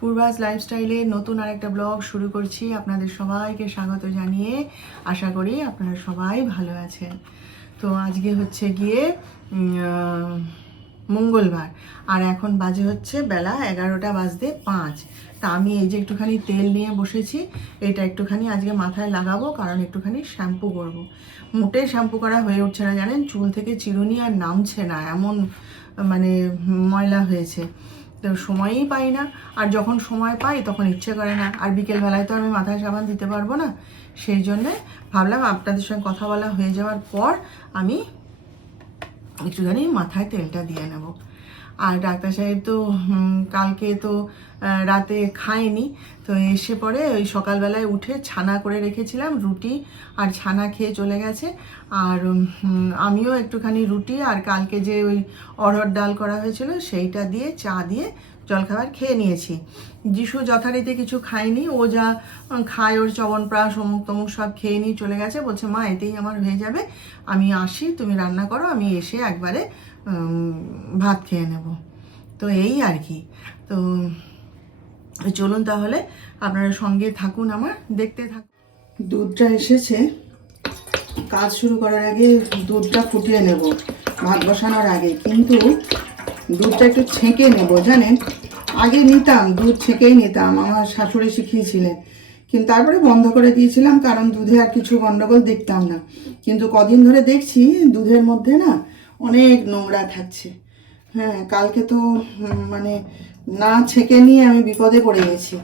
পূর্বাস লাইফস্টাইলে নতুন আরেকটা ব্লগ শুরু করছি। আপনাদের সবাইকে স্বাগত জানিয়ে আশা করি আপনারা সবাই ভালো আছেন। তো আজকে হচ্ছে গিয়ে মঙ্গলবার, আর এখন বাজে হচ্ছে বেলা 11টা বাজতে 5। তা আমি এই যে একটুখানি তেল নিয়ে বসেছি, এটা একটুখানি আজকে মাথায় লাগাবো, কারণ একটুখানি শ্যাম্পু করব। মোটে শ্যাম্পু করা হয়ে উঠছে না, জানেন, চুল থেকে চিরুনি আর নামছে না, এমন মানে ময়লা হয়েছে। তো সময়ই পাই না, আর যখন সময় পাই তখন ইচ্ছে করে না, আর বিকেলবেলায় তো আমি মাথায় সাবান দিতে পারবো না। সেই জন্যে ভাবলাম আপনাদের সঙ্গে কথা বলা হয়ে যাওয়ার পর আমি একটুখানি মাথায় তেলটা দিয়ে নেব। আর ডাক্তার সাহেব তো কালকে তো রাতে খায়নি, তো এসে পরে ওই সকালবেলায় উঠে ছানা করে রেখেছিলাম, রুটি আর ছানা খেয়ে চলে গেছে। আর আমিও একটুখানি রুটি আর কালকে যে ওই অড়হর ডাল করা হয়েছিল সেইটা দিয়ে চা দিয়ে জলখাবার খেয়ে নিয়েছি। যিশু যথারীতি কিছু খায়নি, ও যা খায় ওর চবনপ্রাশ অমুক তমুক সব খেয়ে নিয়ে চলে গেছে। বলছে মা এতেই আমার হয়ে যাবে, আমি আসি, তুমি রান্না করো, আমি এসে একবারে ভাত খেয়ে নেব। তো এই আর কি। তো চলুন তাহলে আপনারা সঙ্গে থাকুন, আমার দেখতে থাকুন। দুধটা এসেছে, কাজ শুরু করার আগে দুধটা ফুটিয়ে নেব ভাত বসানোর আগে, কিন্তু দুধটা একটু ছেঁকে নেব, জানেন। আগে নিতাম, দুধ ছেঁকেই নিতাম, আমার শাশুড়ি শিখিয়েছিলেন, কিন্তু তারপরে বন্ধ করে দিয়েছিলাম, কারণ দুধে আর কিছু গন্ডগোল দেখতাম না। কিন্তু কদিন ধরে দেখছি দুধের মধ্যে না অনেক নোংরা থাকছে। হ্যাঁ, কালকে তো মানে না ছেঁকে নিয়ে আমি বিপদে পড়ে গেছি,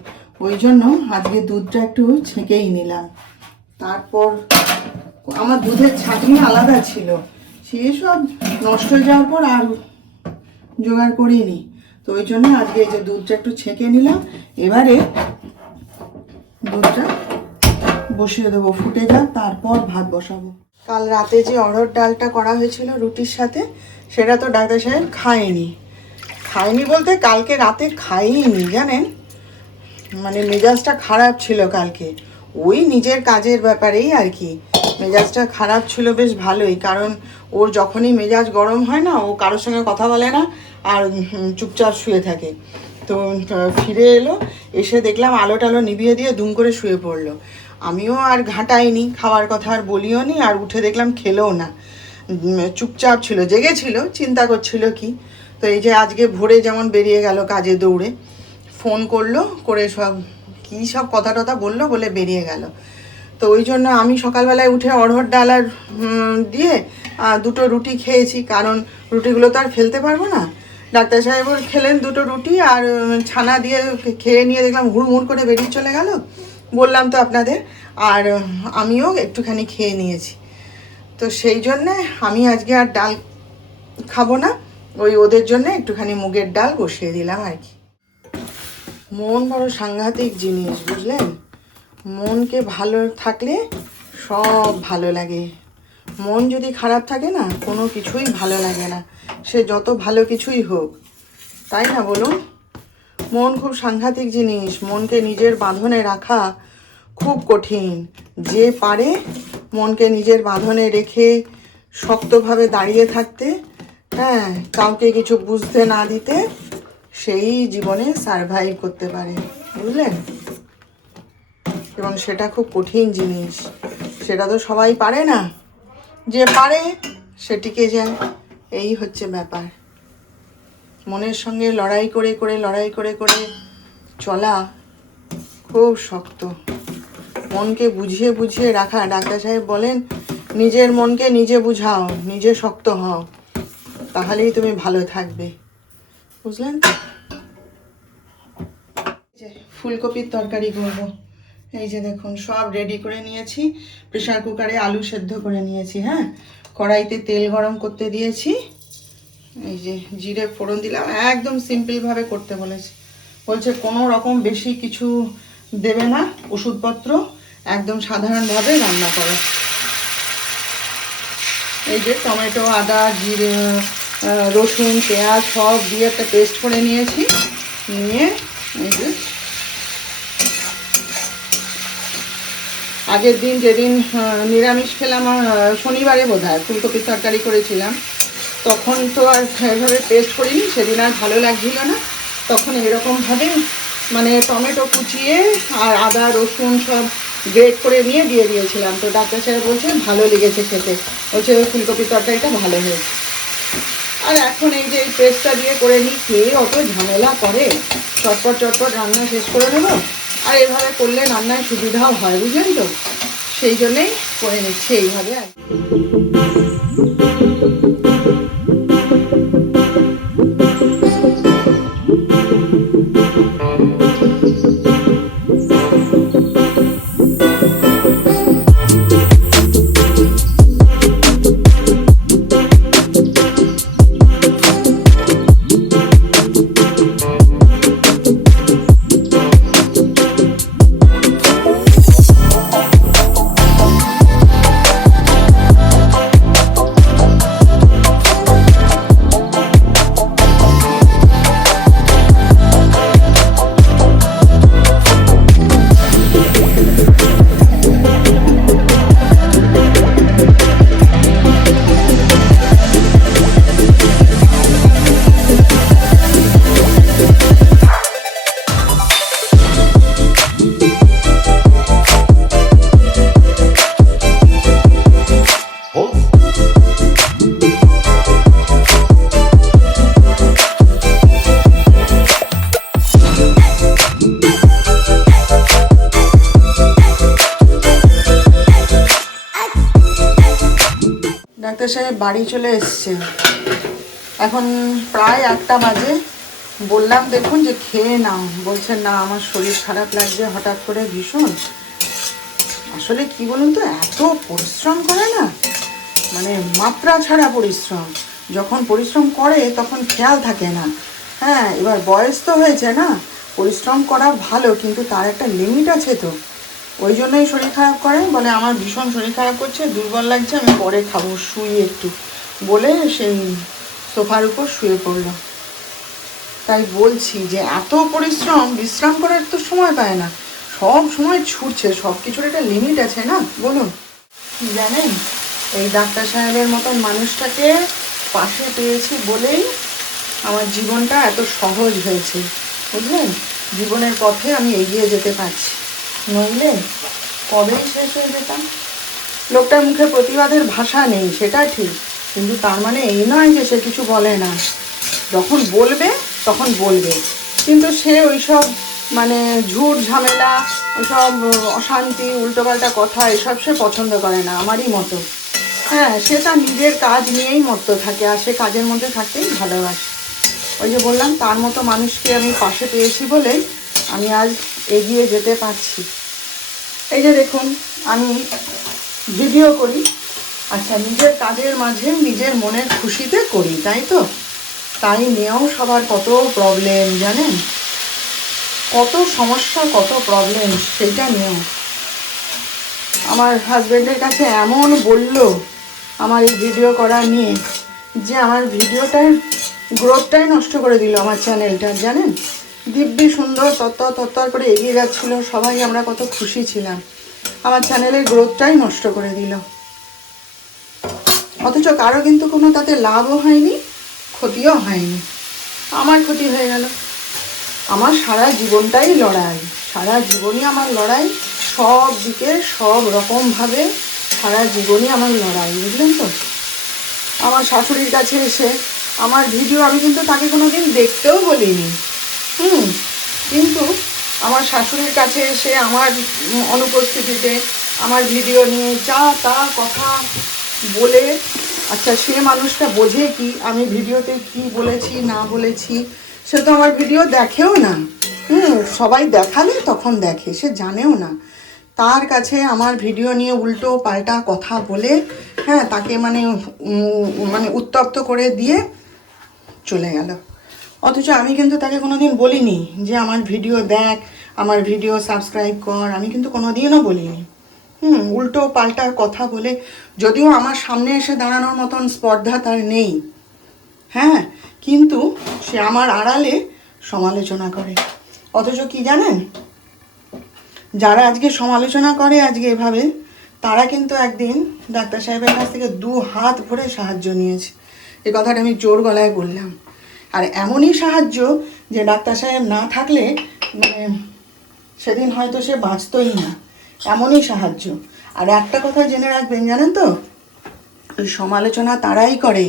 ওই জন্য আজকে দুধটা একটু ছেঁকেই নিলাম। তারপর আমার দুধের ছাঁকনি আলাদা ছিল, সেসব নষ্ট হয়ে যাওয়ার পর আর জোগাড় করিনি, তো ওই জন্য আজকে এই যে দুধটা একটু ছেঁকে নিলাম। এবারে দুধটা বসিয়ে দেবো, ফুটে যাক, তারপর ভাত বসাবো। কাল রাতে যে অড়হর ডালটা করা হয়েছিল রুটির সাথে, সেটা তো ডাক্তার সাহেব খায়নি বলতে কালকে রাতে খাইনি, জানেন। মানে মেজাজটা খারাপ ছিল কালকে, ওই নিজের কাজের ব্যাপারেই আর কি। মেজাজটা খারাপ ছিল বেশ ভালোই, কারণ ওর যখনই মেজাজ গরম হয় না, ও কারোর সঙ্গে কথা বলে না, আর চুপচাপ শুয়ে থাকে। তো ফিরে এলো, এসে দেখলাম আলো টালো নিভিয়ে দিয়ে দুম করে শুয়ে পড়লো। আমিও আর ঘাঁটাইনি, খাওয়ার কথা আর বলিও নি, আর উঠে দেখলাম খেলেও না, চুপচাপ ছিল, জেগেছিল, চিন্তা করছিল কি। তো এই যে আজকে ভোরে যেমন বেরিয়ে গেল কাজে দৌড়ে, ফোন করলো, করে সব কী সব কথা টথা বললো, বলে বেরিয়ে গেল। তো ওই জন্য আমি সকালবেলায় উঠে অড়হর ডাল আর দিয়ে দুটো রুটি খেয়েছি, কারণ রুটিগুলো তো আর ফেলতে পারবো না। ডাক্তার সাহেবও খেলেন দুটো রুটি, আর ছানা দিয়ে খেয়ে নিয়ে দেখলাম হুড়মুড় করে বেরিয়ে চলে গেল, বললাম তো আপনাদের। আর আমিও একটুখানি খেয়ে নিয়েছি। তো সেই জন্যে আমি আজকে আর ডাল খাবো না, ওই ওদের জন্য একটুখানি মুগের ডাল বসিয়ে দিলাম আর কি। মন বড় সাংঘাতিক জিনিস, বুঝলেন। মনকে ভালো থাকলে সব ভালো লাগে, মন যদি খারাপ থাকে না, কোনো কিছুই ভালো লাগে না, সে যত ভালো কিছুই হোক, তাই না বলুন। মন খুব সাংঘাতিক জিনিস, মনকে নিজের বাঁধনে রাখা খুব কঠিন। যে পারে মনকে নিজের বাঁধনে রেখে শক্তভাবে দাঁড়িয়ে থাকতে, হ্যাঁ, কাউকে কিছু বুঝতে না দিতে, সেই জীবনে সারভাইভ করতে পারে, বুঝলেন। এবং সেটা খুব কঠিন জিনিস, সেটা তো সবাই পারে না, যে পারে সে টিকে যায়, এই হচ্ছে ব্যাপার। মনের সঙ্গে লড়াই করে চলা খুব শক্ত। মনকে বুঝিয়ে বুঝিয়ে রাখা, ডাক্তার সাহেব বলেন নিজের মনকে নিজে বুঝাও, নিজে শক্ত হও, তাহলেই তুমি ভালো থাকবে, বুঝলেন তো। ফুলকপির তরকারি করবো, এই যে দেখুন সব রেডি করে নিয়েছি, প্রেশার কুকারে আলু সেদ্ধ করে নিয়েছি। হ্যাঁ, কড়াইতে তেল গরম করতে দিয়েছি, এই যে জিরে ফোড়ন দিলাম, একদম সিম্পলভাবে করতে বলছে কোনো রকম বেশি কিছু দেবে না, ওষুধপত্র, একদম সাধারণভাবে রান্না করো। এই যে টমেটো, আদা, জিরে, রসুন, পেঁয়াজ সব দিয়ে একটা পেস্ট করে নিয়েছি, নিয়ে এই যে আগের দিন যেদিন নিরামিষ খেলাম, শনিবারে বোধহয় ফুলকপির তরকারি করেছিলাম, তখন তো আর এভাবে পেস্ট করিনি, সেদিন আর ভালো লাগছিল না, তখন এরকমভাবে মানে টমেটো কুচিয়ে আর আদা রসুন সব গ্রেট করে নিয়ে দিয়ে দিয়েছিলাম। তো ডাক্তার সাহেব বলছে ভালো লেগেছে খেতে, বলছে ফুলকপির তরকারিটা ভালো হয়েছে। আর এখন এই যে এই পেস্টটা দিয়ে করে নিই, কে অত ঝামেলা করে, চটপট চটপট রান্না শেষ করে নেবো। আর এভাবে করলে রান্নায় সুবিধাও হয়, বুঝলেন তো, সেই জন্যেই করে নিচ্ছি এইভাবে। আর ডাক্তার সাহেব বাড়ি চলে এসছে, এখন প্রায় 8টা বাজে। বললাম দেখুন যে খেয়ে নাও, বলছে না আমার শরীর খারাপ লাগছে হঠাৎ করে ভীষণ। আসলে কি বলুন তো, এত পরিশ্রম করে না, মানে মাত্রা ছাড়া পরিশ্রম। যখন পরিশ্রম করে তখন খেয়াল থাকে না। হ্যাঁ, এবার বয়স তো হয়েছে না, পরিশ্রম করা ভালো, কিন্তু তার একটা লিমিট আছে তো। ওই জন্যই শরীর খারাপ করে, বলে আমার ভীষণ শরীর খারাপ করছে, দুর্বল লাগছে, আমি পরে খাবো, শুই একটু, বলে সেই সোফার উপর শুয়ে পড়লো। তাই বলছি যে এত পরিশ্রম, বিশ্রাম করার তো সময় পায় না, সব সময় ছুটছে, সব কিছুর একটা লিমিট আছে না, বলুন। জানেন, এই ডাক্তার সাহেবের মতন মানুষটাকে পাশে পেয়েছি বলেই আমার জীবনটা এত সহজ হয়েছে, বুঝলেন। জীবনের পথে আমি এগিয়ে যেতে পারছি, নইলে কবেই শেষ হয়ে যেতাম। লোকটার মুখে প্রতিবাদের ভাষা নেই, সেটা ঠিক, কিন্তু তার মানে এই নয় যে সে কিছু বলে না। যখন বলবে তখন বলবে, কিন্তু সে ওইসব মানে ঝুট ঝামেলা, ওইসব অশান্তি, উল্টোপাল্টা কথা, এসব সে পছন্দ করে না, আমারই মতো। হ্যাঁ, সে তার নিজের কাজ নিয়েই মত্ত থাকে, আর সে কাজের মধ্যে থাকতেই ভালোবাসে। ওই যে বললাম, তার মতো মানুষকে আমি পাশে পেয়েছি বলে আমি আজ এগিয়ে যেতে পারছি। এই যে দেখুন, আমি ভিডিও করি, আচ্ছা নিজের কাজের মাঝে নিজের মনের খুশিতে করি, তাই তো, তাই নিয়েও সবার কত প্রবলেম জানেন, কত সমস্যা, কত প্রবলেম, সেইটা নিয়েও। আমার হাজব্যান্ডের কাছে এমন বলল আমার এই ভিডিও করা নিয়ে, যে আমার ভিডিওটার গ্রোথটাই নষ্ট করে দিল আমার চ্যানেলটার, জানেন। দিব্যি সুন্দর তত্তর করে এগিয়ে যাচ্ছিল, সবাই আমরা কত খুশি ছিলাম, আমার চ্যানেলের গ্রোথটাই নষ্ট করে দিল। অথচ কারো কিন্তু কোনো তাতে লাভও হয়নি, ক্ষতিও হয়নি, আমার ক্ষতি হয়ে গেল। আমার সারা জীবনটাই লড়াই, সারা জীবনই আমার লড়াই, সব দিকে সব রকমভাবে সারা জীবনই আমার লড়াই, বুঝলেন তো। আমার শাশুড়ির কাছে এসে আমার ভিডিও, আমি কিন্তু তাকে কোনো দিন দেখতেও বলিনি, কিন্তু আমার শাশুড়ির কাছে এসে আমার অনুপস্থিতিতে আমার ভিডিও নিয়ে যা তা কথা বলে, আচ্ছা সে মানুষটা বোঝে কি আমি ভিডিওতে কি বলেছি না বলেছি, সে তো আমার ভিডিও দেখেও না। সবাই দেখালে তখন দেখে, সে জানেও না। তার কাছে আমার ভিডিও নিয়ে উল্টো পাল্টা কথা বলে, হ্যাঁ, তাকে মানে মানে উত্তপ্ত করে দিয়ে চলে গেল। অথচ আমি কিন্তু তাকে কোনোদিন বলিনি যে আমার ভিডিও দেখ, আমার ভিডিও সাবস্ক্রাইব কর, আমি কিন্তু কোনোদিনও বলিনি। উল্টো পাল্টা কথা বলে, যদিও আমার সামনে এসে দাঁড়ানোর মতন স্পর্ধা তার নেই, হ্যাঁ, কিন্তু সে আমার আড়ালে সমালোচনা করে। অথচ কি জানেন, যারা আজকে সমালোচনা করে আজকে এভাবে, তারা কিন্তু একদিন ডাক্তার সাহেবের কাছ থেকে 2 হাত ভরে সাহায্য নিয়েছে। এই কথাটা আমি জোর গলায় বললাম। আর এমনই সাহায্য যে ডাক্তার সাহেব না থাকলে মানে সেদিন হয়তো সে বাঁচতই না, এমনই সাহায্য। আর একটা কথা জেনে রাখবেন, জানেন তো, ওই সমালোচনা তারাই করে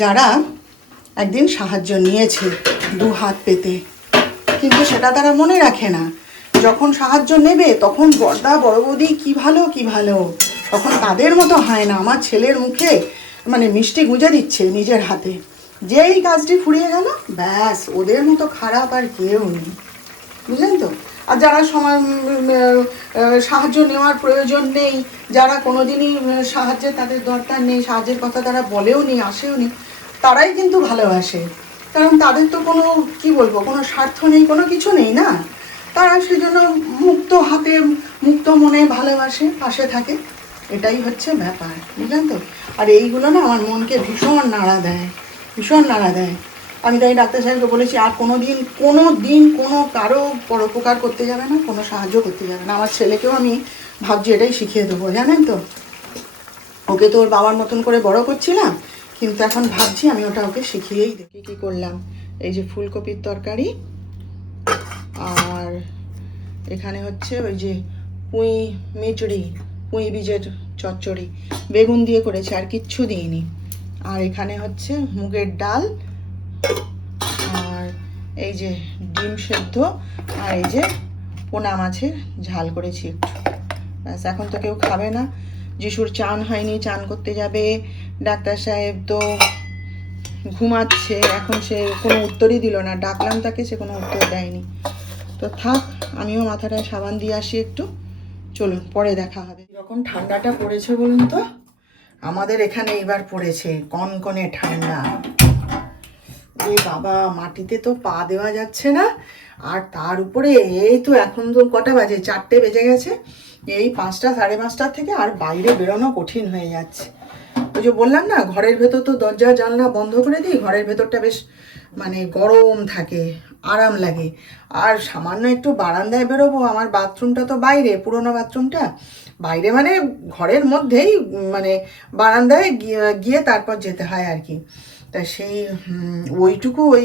যারা একদিন সাহায্য নিয়েছে দু হাত পেতে, কিন্তু সেটা তারা মনে রাখে না। যখন সাহায্য নেবে তখন বড়দা বড় বৌদি কী ভালো কী ভালো, তখন তাদের মতো হয় না। আমার ছেলের মুখে মানে মিষ্টি গুঁজে দিচ্ছে নিজের হাতে, যেই কাজটি ফুরিয়ে গেল ব্যাস, ওদের মতো খারাপ আর কেউ নেই, বুঝলেন তো। আর যারা সাহায্য নেওয়ার প্রয়োজন নেই, যারা কোনো দিনই সাহায্যের তাদের দরকার নেই, সাহায্যের কথা তারা বলেও নি, আসেও নি, তারাই কিন্তু ভালোবাসে। কারণ তাদের তো কোনো কি বলবো, কোনো স্বার্থ নেই, কোনো কিছু নেই না। তারা সেজন্য মুক্ত হাতে মুক্ত মনে ভালোবাসে, পাশে থাকে। এটাই হচ্ছে ব্যাপার, বুঝলেন তো। আর এইগুলো না আমার মনকে ভীষণ নাড়া দেয়, ভীষণ নাড়া দেয়। আমি তাই ডাক্তার সাহেবকে বলেছি আর কোনো দিন কোনো কারো পরোপকার করতে যাবে না, কোনো সাহায্য করতে যাবে না। আমার ছেলেকেও আমি ভাবছি এটাই শিখিয়ে দেবো, জানেন তো। ওকে তো ওর বাবার মতন করে বড় করছিলাম, কিন্তু এখন ভাবছি আমি ওটা ওকে শিখিয়েই দেখি। কী করলাম, এই যে ফুলকপির তরকারি, আর এখানে হচ্ছে ওই যে পুঁই বীজের চচ্চড়ি, বেগুন দিয়ে করেছি, আর কিচ্ছু দিইনি। আর এখানে হচ্ছে মুগের ডাল, আর এই যে ডিম সেদ্ধ, আর এই যে পোনা মাছের ঝাল করেছি একটু, ব্যাস। এখন তো কেউ খাবে না, যিশুর চান হয়নি, চান করতে যাবে। ডাক্তার সাহেব তো ঘুমাচ্ছে, এখন সে কোনো উত্তরই দিল না, ডাকলাম তাকে, সে কোনো উত্তর দেয়নি। তো থাক, আমিও মাথাটায় সাবান দিয়ে আসি একটু, চলুন পরে দেখা হবে। এরকম ঠান্ডাটা পড়েছে বলুন তো, আমাদের এখানে এবার পড়েছে কনকনে ঠান্ডা। এ বাবা, মাটিতে তো পা দেওয়া যাচ্ছে না। আর তার উপরে এই তো এখন তো কটা বাজে, 4টে বেজে গেছে, এই 5টা সাড়ে 5টার থেকে আর বাইরে বেরোনো কঠিন হয়ে যাচ্ছে। ওই যে বললাম না, ঘরের ভেতর তো দরজা জানলা বন্ধ করে দিই, ঘরের ভেতরটা বেশ মানে গরম থাকে, আরাম লাগে। আর সামান্য একটু বারান্দায় বেরোবো, আমার বাথরুমটা তো বাইরে, পুরোনো বাথরুমটা বাইরে, মানে ঘরের মধ্যেই, মানে বারান্দায় গিয়ে তারপর যেতে হয় আর কি। তা সেই ওইটুকু, ওই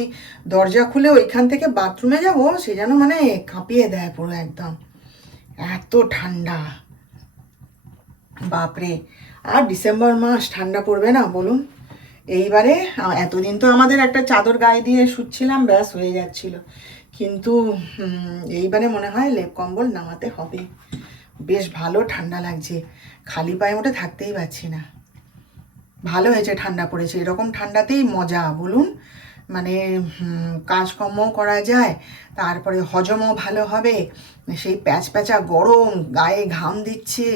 দরজা খুলে ওইখান থেকে বাথরুমে যাবো, সে যেন মানে কাঁপিয়ে দেয় পুরো একদম, এত ঠান্ডা, বাপরে। আর ডিসেম্বর মাস, ঠান্ডা পড়বে না বলুন। এইবারে এতদিন তো আমাদের একটা চাদর গায়ে দিয়ে শুচ্ছিলাম, ব্যাস হয়ে যাচ্ছিল, কিন্তু এইবারে মনে হয় লেপ কম্বল নামাতে হবে। বেশ ভালো ঠান্ডা লাগছে, খালি পায়ে মোটে থাকতেই পারছি না। ভালো হয়েছে ঠান্ডা পড়েছে, এরকম ঠান্ডাতেই মজা বলুন। মানে কাজকর্মও করা যায়, তারপরে হজমও ভালো হবে। সেই প্যাচপ্যাচা গরম, গায়ে ঘাম দিচ্ছে,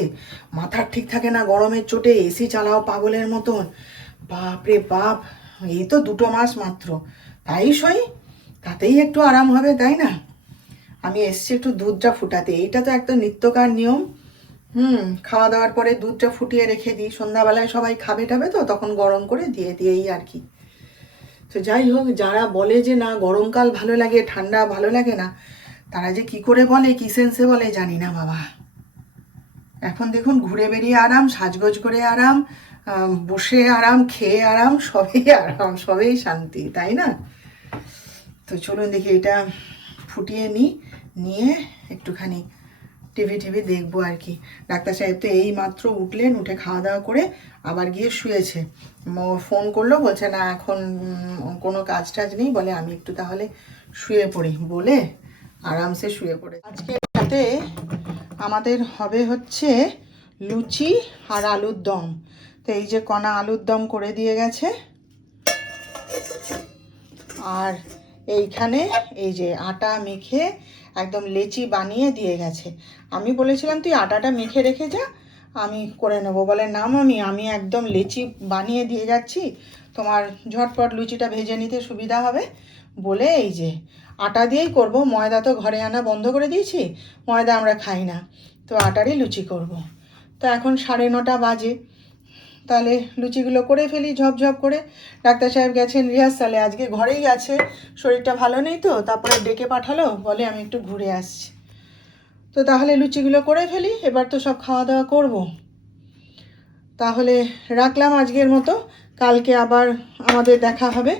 মাথার ঠিক থাকে না গরমের চোটে, এসি চালাও পাগলের মতন, বাপ রে বাপ। এই তো 2 মাস মাত্র, তাই সই, তাতেই একটু আরাম হবে, তাই না। আমি এসছি একটু দুধটা ফুটাতে, এইটা তো একদম নিত্যকার নিয়ম। খাওয়া দাওয়ার পরে দুধটা ফুটিয়ে রেখে দিই, সন্ধ্যাবেলায় সবাই খাবে টাবে তো তখন গরম করে দিয়েই আর কি। তো যাই হোক, যারা বলে যে না গরমকাল ভালো লাগে, ঠান্ডা ভালো লাগে না, তারা যে কি করে বলে, কি সেন্সে বলে জানি না বাবা। এখন দেখুন, ঘুরে বেরিয়ে আরাম, সাজগোজ করে আরাম, বসে আরাম, খেয়ে আরাম, সবই আরাম, সবই শান্তি, তাই না। তো চলুন দেখি এটা ফুটিয়ে নিয়ে একটুখানি টিভি দেখবো আর কি। ডাক্তার সাহেব তো এই মাত্র উঠলেন, উঠে খাওয়া দাওয়া করে আবার গিয়ে শুয়েছে। ফোন করলো, বলছে না এখন কোনো কাজ টাজ নেই, বলে আমি একটু তাহলে শুয়ে পড়ি, বলে আরামসে শুয়ে পড়ে। আজকে রাতে আমাদের হবে হচ্ছে লুচি আর আলুর দম। তো এই যে কণা আলুর দম করে দিয়ে গেছে, আর এইখানে এই যে আটা মেখে একদম লেচি বানিয়ে দিয়ে গেছে। আমি বলেছিলাম তুই আটাটা মেখে রেখে যা, আমি করে নেবো, বলে না মামি, আমি একদম লেচি বানিয়ে দিয়ে যাচ্ছি, তোমার ঝটপট লুচিটা ভেজে নিতে সুবিধা হবে বলে এই যে আটা দিয়েই করব। ময়দা তো ঘরে আনা বন্ধ করে দিয়েছি, ময়দা আমরা খাই না, তো আটারই লুচি করব। তো এখন 9:30 বাজে, তাহলে লুচিগুলো করে ফেলি ঝপঝপ করে। ডাক্তার সাহেব গেছেন রিহার্সালে, আজকে ঘরেই আছে, শরীরটা ভালো নেই তো, তারপরে ডেকে পাঠালো, বলে আমি একটু ঘুরে আসছি। তো তাহলে লুচিগুলো করে ফেলি, এবার তো সব খাওয়া দাওয়া করব। তাহলে রাখলাম আজকের মতো, কালকে আবার আমাদের দেখা হবে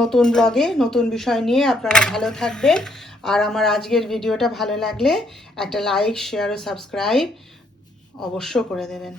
নতুন ব্লগে, নতুন বিষয় নিয়ে। আপনারা ভালো থাকবেন আর আমার আজকের ভিডিওটা ভালো লাগলে একটা লাইক, শেয়ার ও সাবস্ক্রাইব অবশ্য করে দেবেন।